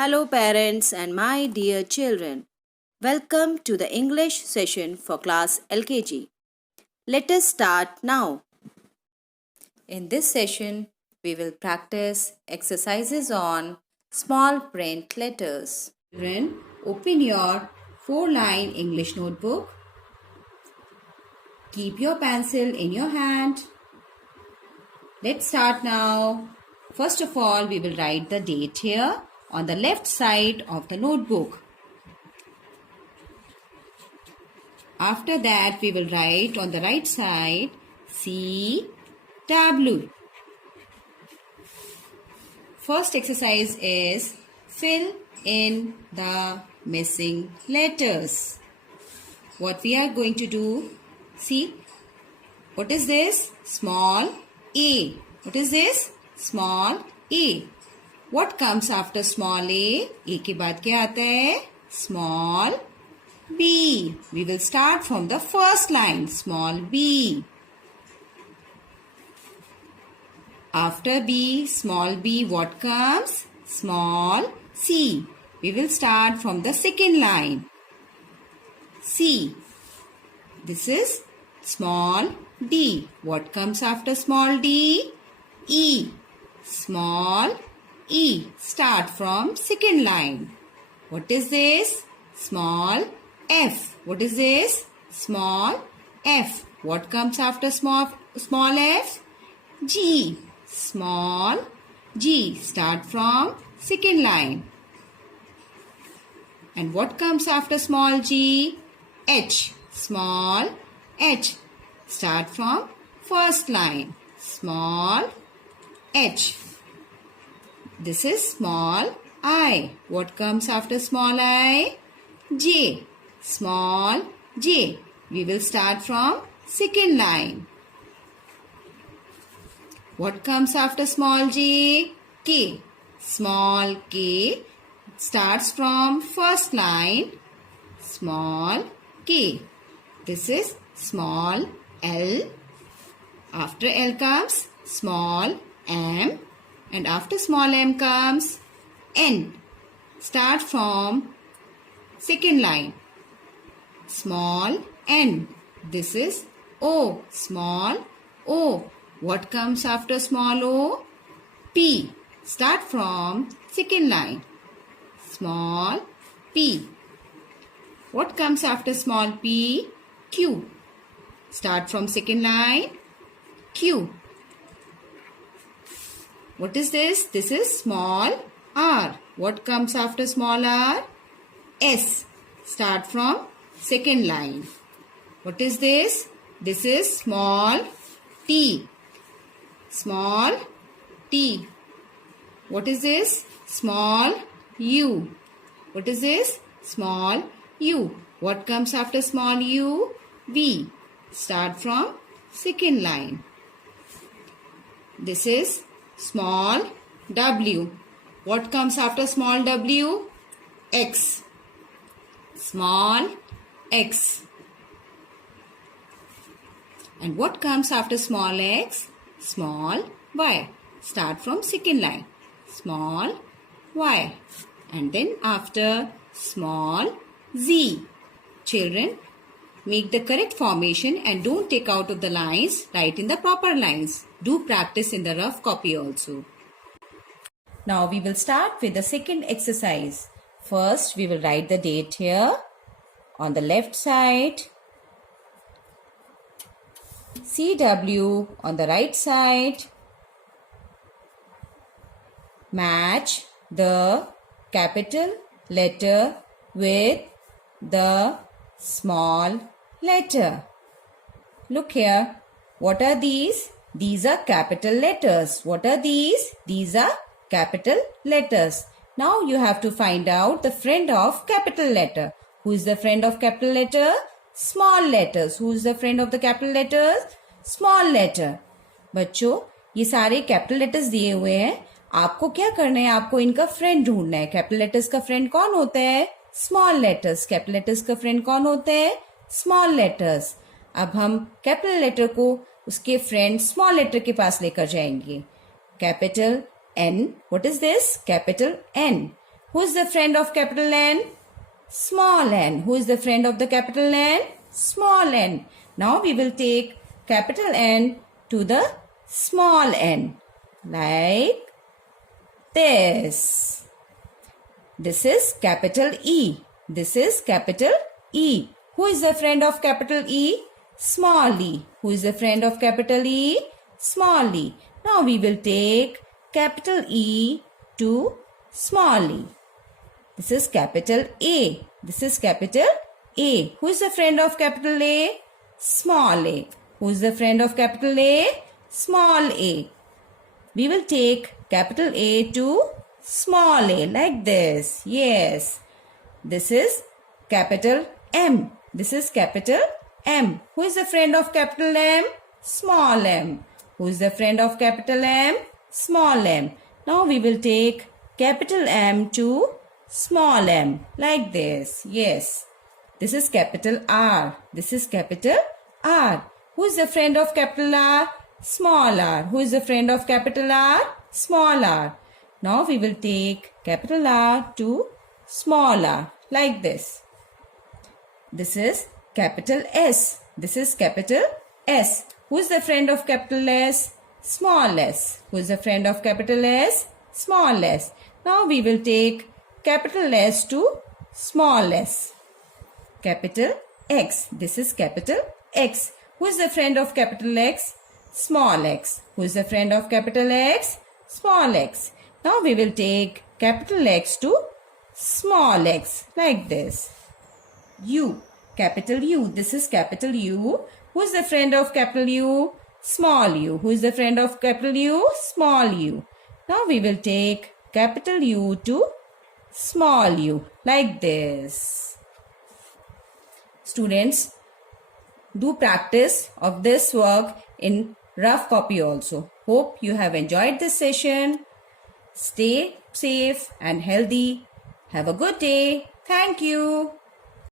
Hello, parents and my dear children. Welcome to the English session for class LKG. Let us start now. In this session, we will practice exercises on small print letters. Children, open your 4-line English notebook. Keep your pencil in your hand. Let's start now. First of all, we will write the date here on the left side of the notebook. After that, we will write on the right side CW. First exercise is fill in the missing letters. What we are going to do, see, what is this? Small a. What is this? Small a. What comes after small a? A के बाद क्या आता है? Small b. We will start from the first line, small b. After b, small b, what comes? Small c. We will start from the second line, c. This is small d. What comes after small d? E. Small e. Start from second line. What is this? Small f. What is this? Small f. What comes after small f? G. Small g. Start from second line. And what comes after small g? H. Small h. Start from first line. Small h. This is small I. What comes after small I? J. Small j. We will start from second line. What comes after small j? K. Small k. Starts from first line. Small k. This is small l. After l comes small m. And after small m comes n. Start from second line. Small n. This is O. Small o. What comes after small o? P. Start from second line. Small p. What comes after small p? Q. Start from second line. Q. What is this? This is small r. What comes after small r? S. Start from second line. What is this? This is small t. Small t. What is this? Small u. What is this? Small u. What comes after small u? V. Start from second line. This is small w. What comes after small w? X. Small x. And what comes after small x? Small y. Start from second line. Small y. And then after small z. Children, make the correct formation and don't take out of the lines. Write in the proper lines. Do practice in the rough copy also. Now we will start with the second exercise. First, we will write the date here on the left side. CW on the right side. Match the capital letter with the small letter. Look here. What are these? These are capital letters. What are these? These are capital letters. Now you have to find out the friend of capital letter. Who is the friend of capital letter? Small letters. Who is the friend of the capital letters? Small letter. बच्चों, ये सारे capital letters दिए हुए हैं. आपको क्या करना है? आपको इनका फ्रेंड ढूंढना है. कैपिटल लेटर्स का फ्रेंड कौन होता है? Small letters. कैपिटल लेटर्स का फ्रेंड कौन होता है? Small letters. अब हम कैपिटल लेटर को उसके फ्रेंड स्मॉल लेटर के पास लेकर जाएंगे. Capital N. What is this? Capital N. Who is the friend of capital N? Small n. Who is the friend of the capital N? Small n. Now we will take capital N to the small n. Like this. This is capital E. This is capital E. Who is the friend of capital E? Small e. Who is the friend of capital E? Small e. Now we will take capital E to small e. This is capital A. This is capital A. Who is the friend of capital A? Small a. Who is the friend of capital A? Small a. We will take capital A to small a like this. Yes. This is capital M. This is capital M. Who is the friend of capital M? Small m. Who is the friend of capital M? Small m. Now we will take capital M to small m like this. Yes. This is capital R. This is capital R. Who is the friend of capital R? Small r. Who is the friend of capital R? Small r. Now we will take capital R to small r like this. This is capital S. This is capital S. Who is the friend of capital S? Small s. Who is the friend of capital S? Small s. Now we will take capital S to small s. Capital X. This is capital X. Who is the friend of capital X? Small x. Who is the friend of capital X? Small x. Now we will take capital X to small x like this. U. Capital U. This is capital U. Who is the friend of capital U? Small u. Who is the friend of capital U? Small u. Now we will take capital U to small u like this. Students, do practice of this work in rough copy also. Hope you have enjoyed this session. Stay safe and healthy. Have a good day. Thank you.